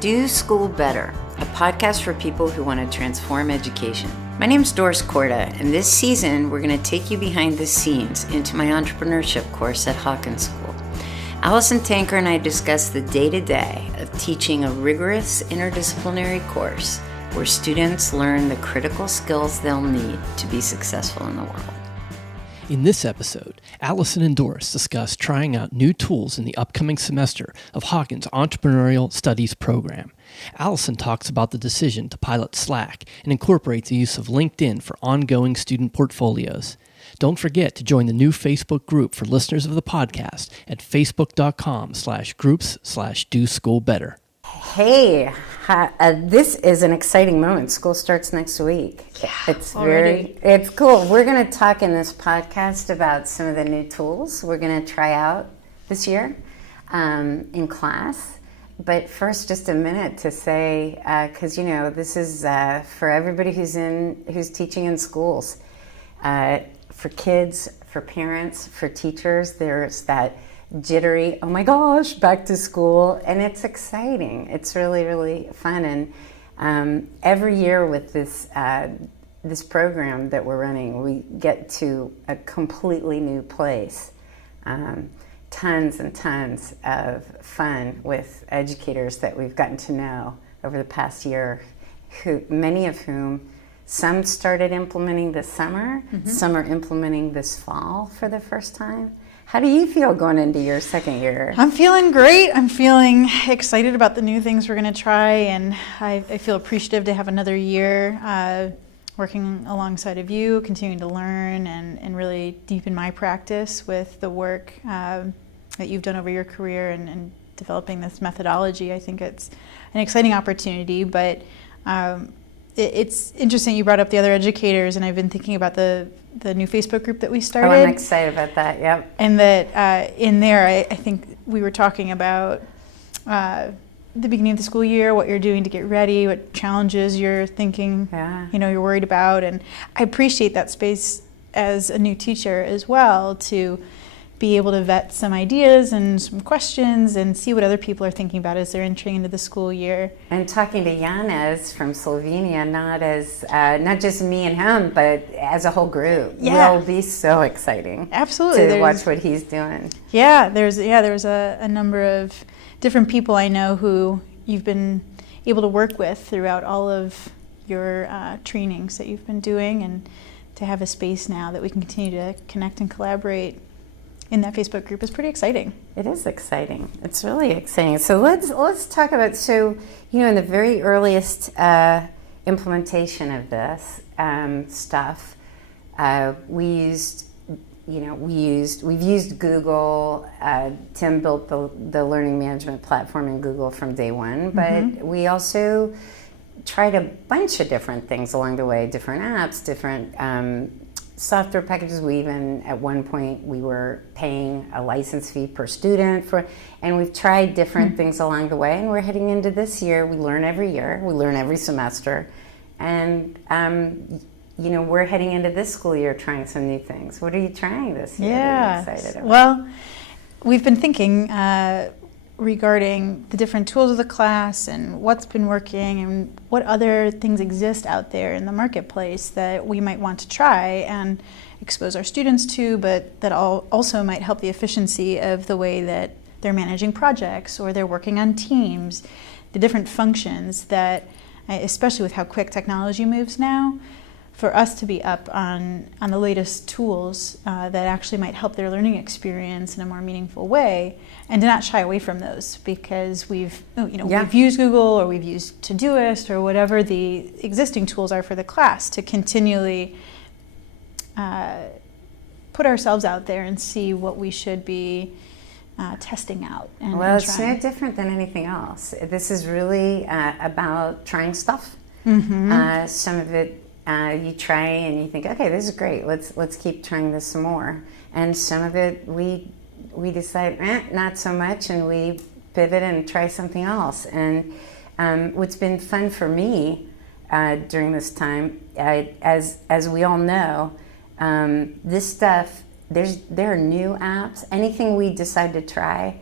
Do School Better, a podcast for people who want to transform education. My name's Doris Korda, and this season we're going to take you behind the scenes into my entrepreneurship course at Hawkins School. Allison Tanker and I discuss the day-to-day of teaching a rigorous interdisciplinary course where students learn the critical skills they'll need to be successful in the world. In this episode, Allison and Doris discuss trying out new tools in the upcoming semester of Hawkins' Entrepreneurial Studies program. Allison talks about the decision to pilot Slack and incorporate the use of LinkedIn for ongoing student portfolios. Don't forget to join the new Facebook group for listeners of the podcast at facebook.com/groups/DoSchoolBetter. Hey, this is an exciting moment. School starts next week. It's cool. We're going to talk in this podcast about some of the new tools we're going to try out this year in class. But first, just a minute to say, because this is for everybody who's teaching in schools, for kids, for parents, for teachers. There's that jittery, oh my gosh, back to school, and it's exciting. It's really, really fun, and every year with this program that we're running, we get to a completely new place. Tons and tons of fun with educators that we've gotten to know over the past year, many of whom, some started implementing this summer, some are implementing this fall for the first time. How do you feel going into your second year? I'm feeling great. I'm feeling excited about the new things we're going to try, and I feel appreciative to have another year working alongside of you, continuing to learn and really deepen my practice with the work that you've done over your career and developing this methodology. I think it's an exciting opportunity, but it's interesting you brought up the other educators, and I've been thinking about the new Facebook group that we started. Oh, I'm excited about that, yep. And that in there, I think we were talking about the beginning of the school year, what you're doing to get ready, what challenges you're thinking, you're worried about. And I appreciate that space as a new teacher as well, to be able to vet some ideas and some questions and see what other people are thinking about as they're entering into the school year. And talking to Janez from Slovenia, not just me and him, but as a whole group, will be so exciting. Absolutely, to watch what he's doing. Yeah, there's a number of different people I know who you've been able to work with throughout all of your trainings that you've been doing, and to have a space now that we can continue to connect and collaborate in that Facebook group is pretty exciting. It is exciting. It's really exciting. So let's talk about, in the very earliest implementation of this stuff, we've used Google. Tim built the learning management platform in Google from day one, but we also tried a bunch of different things along the way, different apps, different software packages. We even, at one point, we were paying a license fee per student and we've tried different things along the way, and we're heading into this year. We learn every year, we learn every semester, and we're heading into this school year trying some new things. What are you trying this year? Yeah, Are you excited about? Well, we've been thinking regarding the different tools of the class and what's been working and what other things exist out there in the marketplace that we might want to try and expose our students to, but that also might help the efficiency of the way that they're managing projects or they're working on teams, the different functions that, especially with how quick technology moves now, for us to be up on the latest tools that actually might help their learning experience in a more meaningful way, and to not shy away from those, because we've used Google or we've used Todoist or whatever the existing tools are for the class, to continually put ourselves out there and see what we should be testing out. It's no different than anything else. This is really about trying stuff. Some of it you try and you think, okay, this is great. Let's keep trying this some more. And some of it we decide, not so much, and we pivot and try something else. And what's been fun for me during this time, as we all know, this stuff, there are new apps. Anything we decide to try,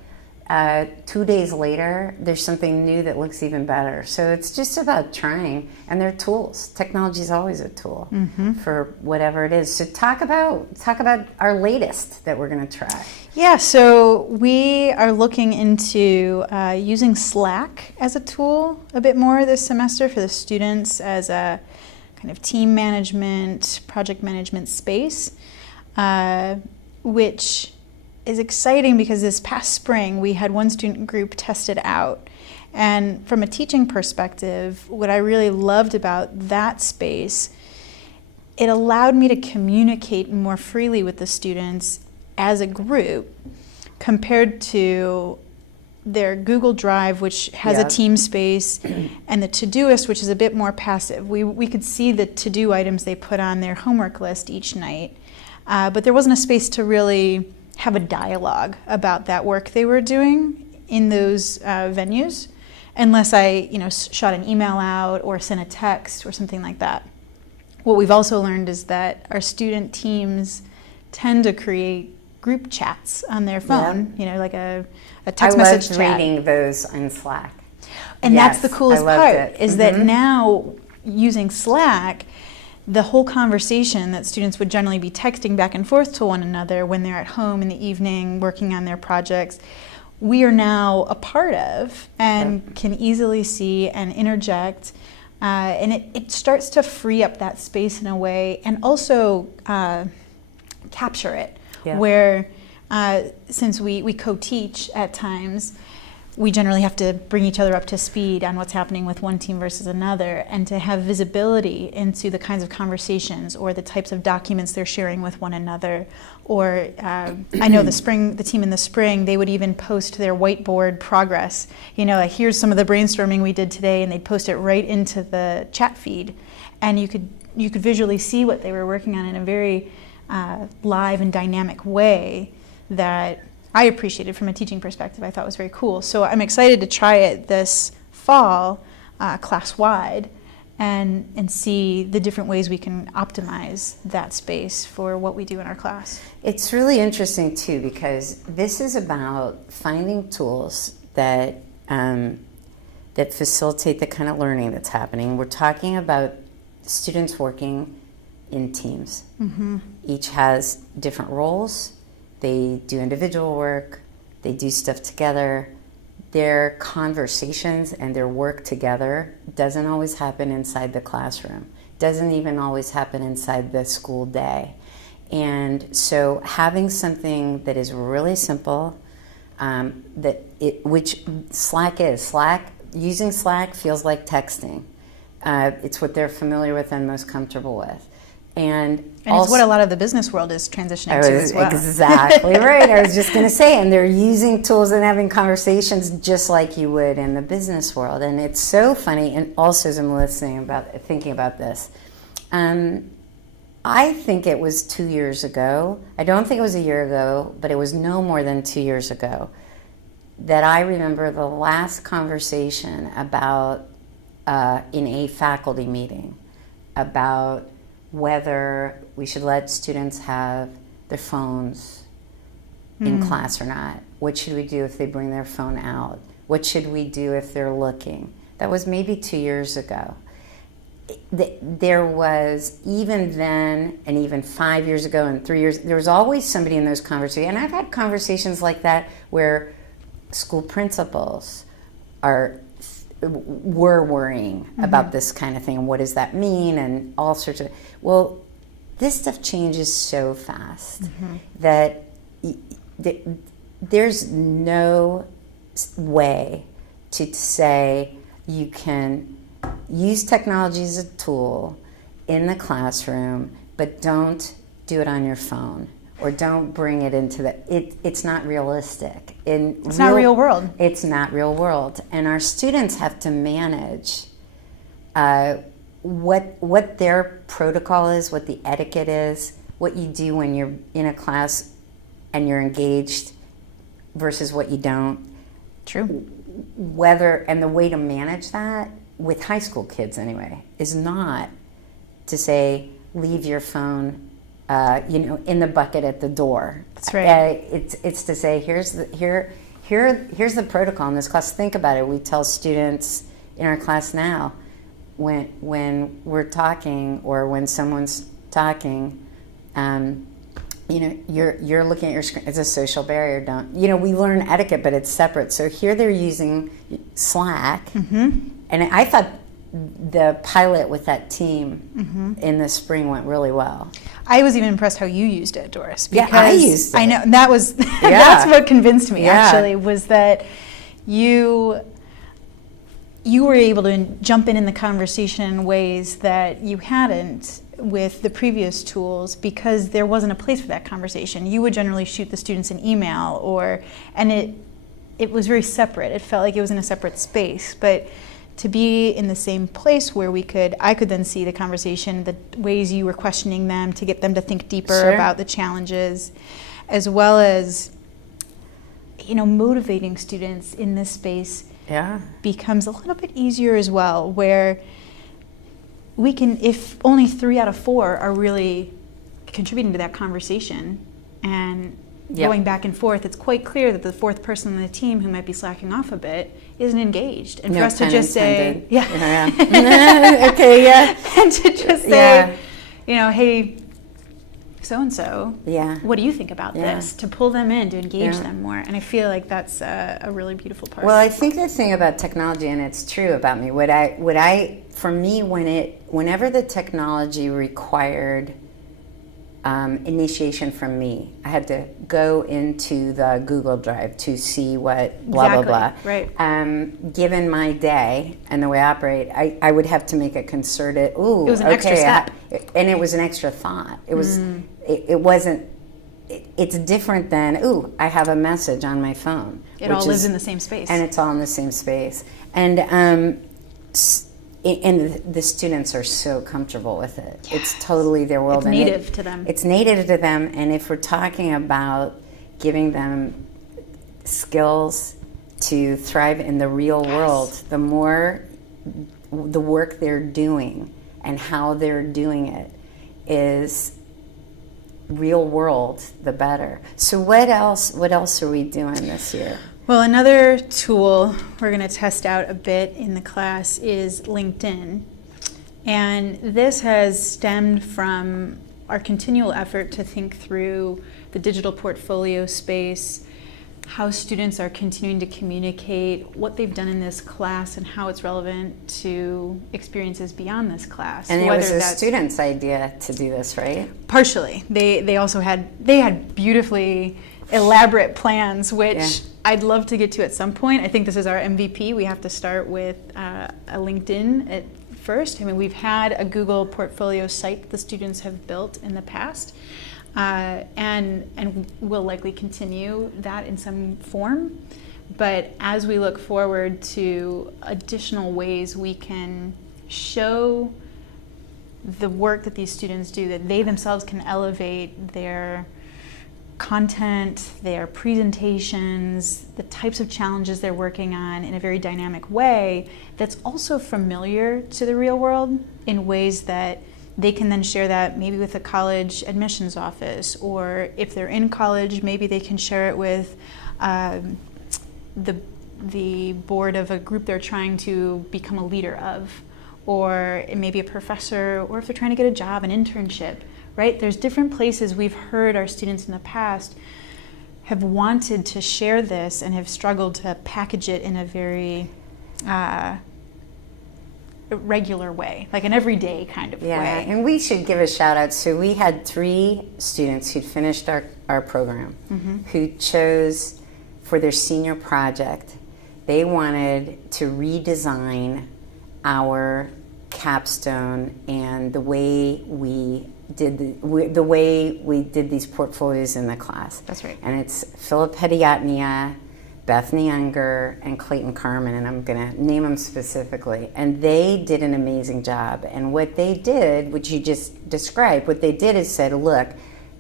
2 days later, there's something new that looks even better. So it's just about trying, and they're tools. Technology is always a tool for whatever it is. So talk about our latest that we're going to try. Yeah, so we are looking into using Slack as a tool a bit more this semester for the students as a kind of team management, project management space, which is exciting because this past spring we had one student group test it out. And from a teaching perspective, what I really loved about that space, it allowed me to communicate more freely with the students as a group compared to their Google Drive, which has a team space, and the Todoist, which is a bit more passive. We could see the to-do items they put on their homework list each night, but there wasn't a space to really have a dialogue about that work they were doing in those venues, unless I shot an email out or sent a text or something like that. What we've also learned is that our student teams tend to create group chats on their phone, like a text message chat. I loved reading those on Slack. And that's the coolest part, is that now using Slack, the whole conversation that students would generally be texting back and forth to one another when they're at home in the evening working on their projects, we are now a part of and can easily see and interject. And it starts to free up that space in a way, and also capture it, where since we co-teach at times, we generally have to bring each other up to speed on what's happening with one team versus another, and to have visibility into the kinds of conversations or the types of documents they're sharing with one another. Or I know the team in the spring, they would even post their whiteboard progress. Like, here's some of the brainstorming we did today, and they'd post it right into the chat feed, and you could visually see what they were working on in a very live and dynamic way that I appreciated from a teaching perspective. I thought was very cool. So I'm excited to try it this fall, class-wide, and see the different ways we can optimize that space for what we do in our class. It's really interesting too, because this is about finding tools that facilitate the kind of learning that's happening. We're talking about students working in teams. Each has different roles. They do individual work, they do stuff together. Their conversations and their work together doesn't always happen inside the classroom, doesn't even always happen inside the school day. And so having something that is really simple, which Slack is. Using Slack feels like texting. It's what they're familiar with and most comfortable with. And it's what a lot of the business world is transitioning to as well. Exactly right. I was just going to say, and they're using tools and having conversations just like you would in the business world. And it's so funny. And also, as I'm thinking about this, I think it was 2 years ago. I don't think it was a year ago, but it was no more than 2 years ago that I remember the last conversation about in a faculty meeting about whether we should let students have their phones in class or not. What should we do if they bring their phone out? What should we do if they're looking? That was maybe 2 years ago. There was, even then, and even 5 years ago and 3 years, there was always somebody in those conversations. And I've had conversations like that where school principals were worrying about this kind of thing, and what does that mean, and all sorts of. Well, this stuff changes so fast that there's no way to say you can use technology as a tool in the classroom, but don't do it on your phone. Or don't bring it into it's not realistic. It's not real world. It's not real world. And our students have to manage what their protocol is, what the etiquette is, what you do when you're in a class and you're engaged versus what you don't. True. And the way to manage that, with high school kids anyway, is not to say, leave your phone in the bucket at the door. That's right. It's to say, here's the protocol in this class. Think about it. We tell students in our class now, when we're talking or when someone's talking, you're looking at your screen. It's a social barrier. We learn etiquette, but it's separate. So here they're using Slack, and I thought the pilot with that team in the spring went really well. I was even impressed how you used it, Doris. Yeah, I used it. I know, and that was that's what convinced me. Actually, was that you were able to jump in the conversation in ways that you hadn't with the previous tools, because there wasn't a place for that conversation. You would generally shoot the students an email, and it was very separate. It felt like it was in a separate space, but to be in the same place where I could then see the conversation, the ways you were questioning them to get them to think deeper about the challenges, as well as, motivating students in this space becomes a little bit easier as well, where we can, if only 3 out of 4 are really contributing to that conversation and going back and forth, it's quite clear that the 4th person on the team who might be slacking off a bit isn't engaged. And for us to just say, okay, and to just say, hey, so-and-so, what do you think about this? To pull them in, to engage them more. And I feel like that's a really beautiful part. Well, I think the thing about technology, and it's true about me, for me, whenever the technology required initiation from me, I had to go into the Google Drive to see what blah, blah, blah. Right. Given my day and the way I operate, I would have to make a concerted, it was an extra step. And it was an extra thought. It was, it wasn't, it's different than, I have a message on my phone. It all lives in the same space. And it's all in the same space. And the students are so comfortable with it. Yes. It's totally their world. It's native to them. It's native to them, and if we're talking about giving them skills to thrive in the real world, the more the work they're doing and how they're doing it is real world, the better. So what else are we doing this year? Well, another tool we're going to test out a bit in the class is LinkedIn. And this has stemmed from our continual effort to think through the digital portfolio space, how students are continuing to communicate what they've done in this class and how it's relevant to experiences beyond this class. And it was a student's idea to do this, right? Partially. They also had beautifully elaborate plans, which I'd love to get to at some point. I think this is our MVP. We have to start with a LinkedIn at first. I mean, we've had a Google portfolio site that the students have built in the past, and we'll likely continue that in some form. But as we look forward to additional ways we can show the work that these students do, that they themselves can elevate their content, their presentations, the types of challenges they're working on in a very dynamic way that's also familiar to the real world, in ways that they can then share that maybe with a college admissions office, or if they're in college, maybe they can share it with the board of a group they're trying to become a leader of, or it may be a professor, or if they're trying to get a job, an internship. Right? There's different places we've heard our students in the past have wanted to share this and have struggled to package it in a very regular way, like an everyday kind of way. And we should give a shout out. So we had 3 students who'd finished our program who chose for their senior project, they wanted to redesign our capstone and the way we did these portfolios in the class. That's right. And it's Philip Hediatnia, Bethany Unger, and Clayton Carmen, and I'm going to name them specifically. And they did an amazing job. And what they did, which you just described, what they did is said, look,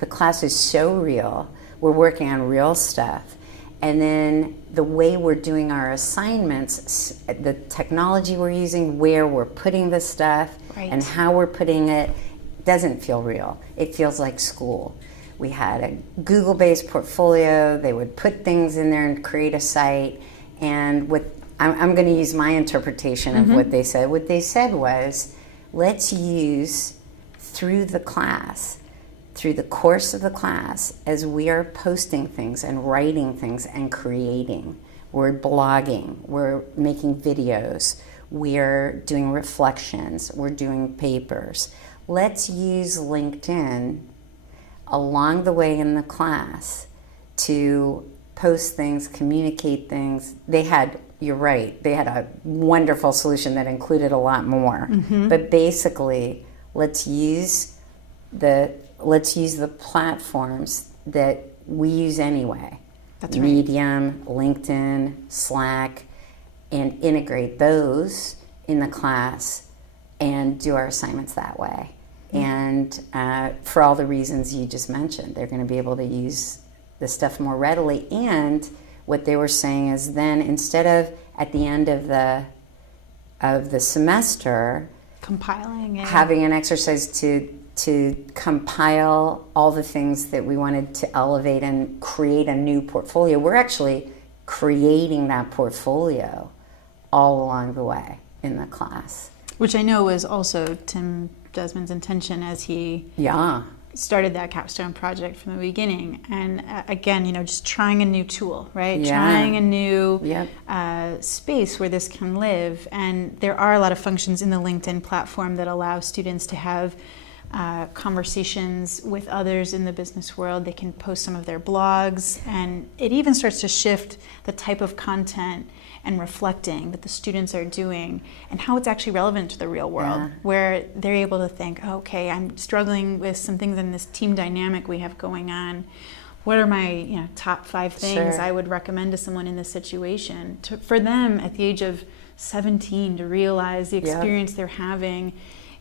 the class is so real. We're working on real stuff. And then the way we're doing our assignments, the technology we're using, where we're putting the stuff, and how we're putting it, doesn't feel real. It feels like school. We had a Google-based portfolio. They would put things in there and create a site. And I'm going to use my interpretation of what they said. What they said was, let's use through the class, through the course of the class, as we are posting things and writing things and creating. We're blogging, we're making videos, we're doing reflections, we're doing papers. Let's use LinkedIn along the way in the class to post things, communicate things. You're right, they had a wonderful solution that included a lot more. But basically, let's use the platforms that we use anyway. That's right. Medium, LinkedIn, Slack, and integrate those in the class and do our assignments that way. And for all the reasons you just mentioned, they're going to be able to use the stuff more readily. And what they were saying is then instead of at the end of the semester Compiling it. having an exercise to compile all the things that we wanted to elevate and create a new portfolio, we're actually creating that portfolio all along the way in the class. Which I know was also Tim Desmond's intention as he started that capstone project from the beginning. And again, just trying a new tool, right? Yeah. Trying a new space where this can live. And there are a lot of functions in the LinkedIn platform that allow students to have conversations with others in the business world. They can post some of their blogs, and it even starts to shift the type of content and reflecting that the students are doing and how it's actually relevant to the real world, where they're able to think, okay, I'm struggling with some things in this team dynamic we have going on. What are my top 5 things I would recommend to someone in this situation? For them at the age of 17 to realize the experience they're having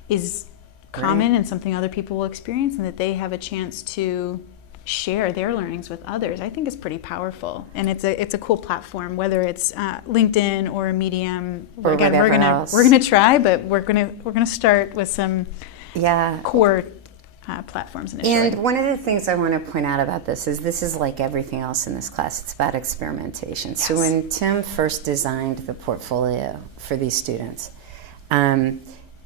is common and something other people will experience, and that they have a chance to share their learnings with others, I think is pretty powerful. And it's a cool platform, whether it's LinkedIn or a Medium. Or again, we're gonna try, but we're gonna start with some core platforms initially. And one of the things I want to point out about this is like everything else in this class, it's about experimentation. Yes. So when Tim first designed the portfolio for these students,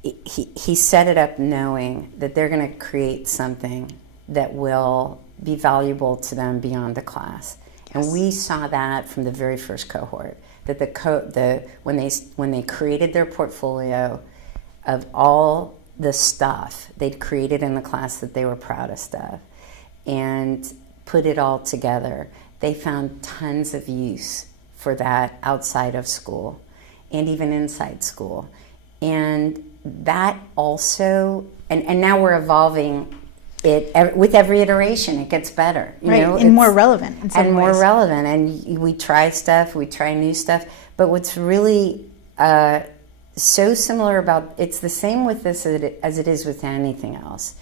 he set it up knowing that they're going to create something that will be valuable to them beyond the class. Yes. And we saw that from the very first cohort, that when they created their portfolio of all the stuff they'd created in the class that they were proudest of and put it all together, they found tons of use for that outside of school and even inside school. And that also, and now we're evolving it with every iteration. It gets better, and more relevant in some ways. More relevant. And we try stuff, we try new stuff. But what's really so similar about it's the same with this as it is with anything else.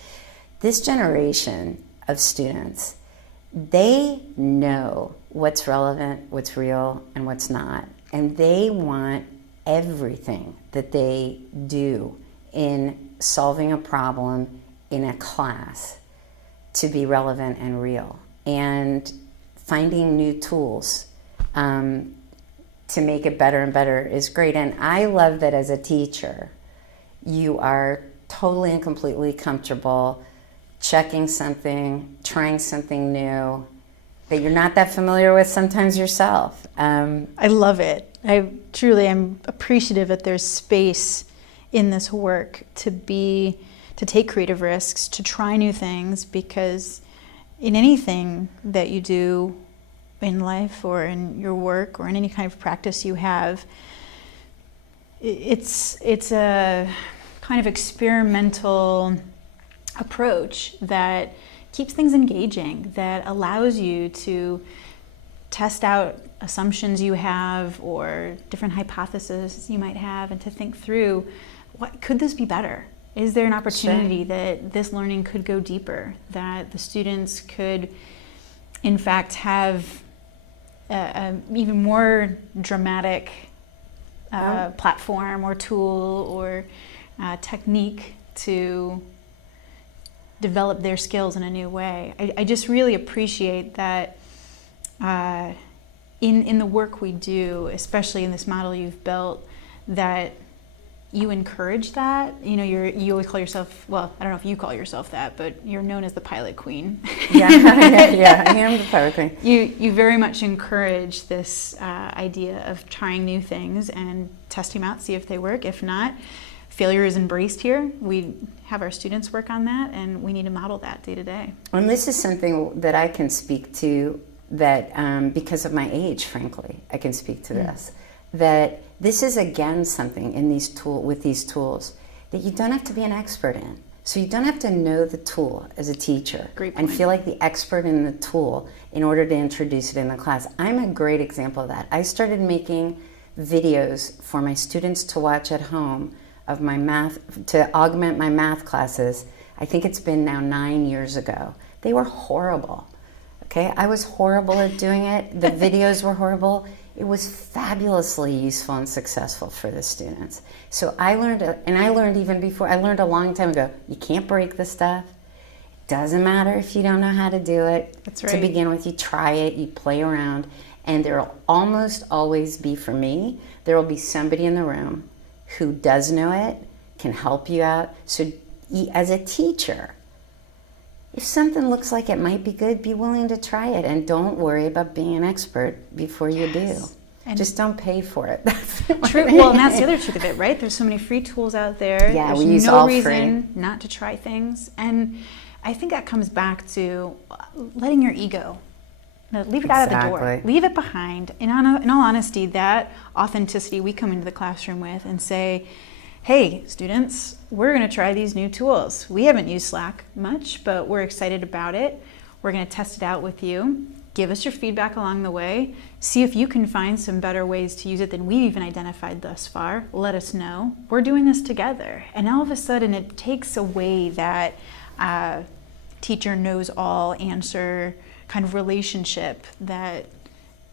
This generation of students, they know what's relevant, what's real, and what's not, and they want everything that they do in solving a problem in a class to be relevant and real, and finding new tools to make it better and better is great. And I love that as a teacher, you are totally and completely comfortable checking something, trying something new that you're not that familiar with sometimes yourself. I love it. I truly am appreciative that there's space in this work to take creative risks, to try new things, because in anything that you do in life or in your work or in any kind of practice you have, it's a kind of experimental approach that keeps things engaging, that allows you to test out assumptions you have or different hypotheses you might have, and to think through, what could this be better? Is there an opportunity that this learning could go deeper, that the students could in fact have an even more dramatic platform or tool or technique to develop their skills in a new way. I just really appreciate that in the work we do, especially in this model you've built, that you encourage that. You know, you always call yourself, well, I don't know if you call yourself that, but you're known as the pilot queen. Yeah, I am the pilot queen. You very much encourage this idea of trying new things and testing them out, see if they work. If not, failure is embraced here. We have our students work on that, and we need to model that day to day. And this is something that I can speak to, that because of my age, frankly, I can speak to this. That this is again something in with these tools that you don't have to be an expert in. So you don't have to know the tool as a teacher and feel like the expert in the tool in order to introduce it in the class. I'm a great example of that. I started making videos for my students to watch at home of my math, to augment my math classes. I think it's been now 9 years ago. They were horrible. Okay, I was horrible at doing it. The videos were horrible. It was fabulously useful and successful for the students. So I learned, and I learned even before, I learned a long time ago, you can't break the stuff. It doesn't matter if you don't know how to do it. That's right. To begin with, you try it, you play around, and there will almost always be, for me, there will be somebody in the room who does know it, can help you out. So as a teacher, if something looks like it might be good, be willing to try it, and don't worry about being an expert before you do. And just don't pay for it. True. Well, and that's the other truth of it, right? There's so many free tools out there. Yeah, There's we use no all reason free. not to try things. And I think that comes back to letting your ego, leave it out of the door. Leave it behind. In all honesty, that authenticity we come into the classroom with and say, hey, students, we're going to try these new tools. We haven't used Slack much, but we're excited about it. We're going to test it out with you. Give us your feedback along the way. See if you can find some better ways to use it than we've even identified thus far. Let us know. We're doing this together. And all of a sudden, it takes away that teacher knows all answer kind of relationship that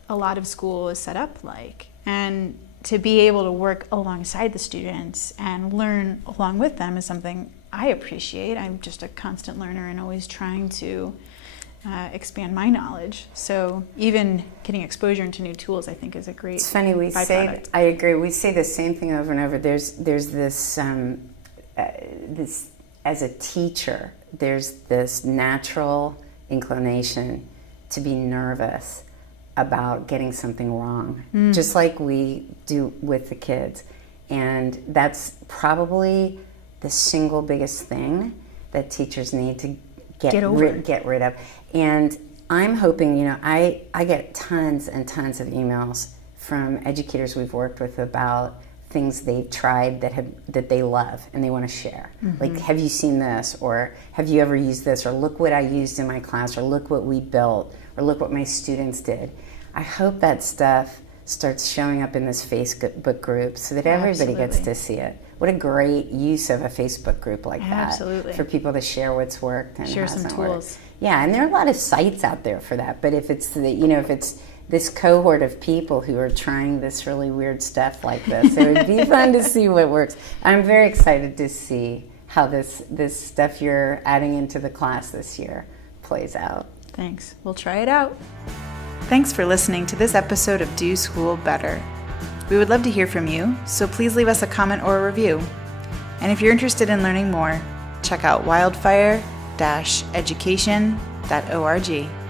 a lot of school is set up like. And to be able to work alongside the students and learn along with them is something I appreciate. I'm just a constant learner and always trying to expand my knowledge. So even getting exposure into new tools, I think, is a great. It's funny we say. I agree. We say the same thing over and over. There's this this as a teacher. There's this natural inclination to be nervous about getting something wrong, just like we do with the kids. And that's probably the single biggest thing that teachers need to get rid of. And I'm hoping, you know, I get tons and tons of emails from educators we've worked with about things they've tried that they love and they want to share. Like, have you seen this? Or have you ever used this? Or look what I used in my class, or look what we built, or look what my students did. I hope that stuff starts showing up in this Facebook group so that everybody gets to see it. What a great use of a Facebook group like that for people to share what's worked and share some tools. Yeah, and there are a lot of sites out there for that. But if it's if it's this cohort of people who are trying this really weird stuff like this, it would be fun to see what works. I'm very excited to see how this stuff you're adding into the class this year plays out. Thanks. We'll try it out. Thanks for listening to this episode of Do School Better. We would love to hear from you, so please leave us a comment or a review. And if you're interested in learning more, check out wildfire-education.org.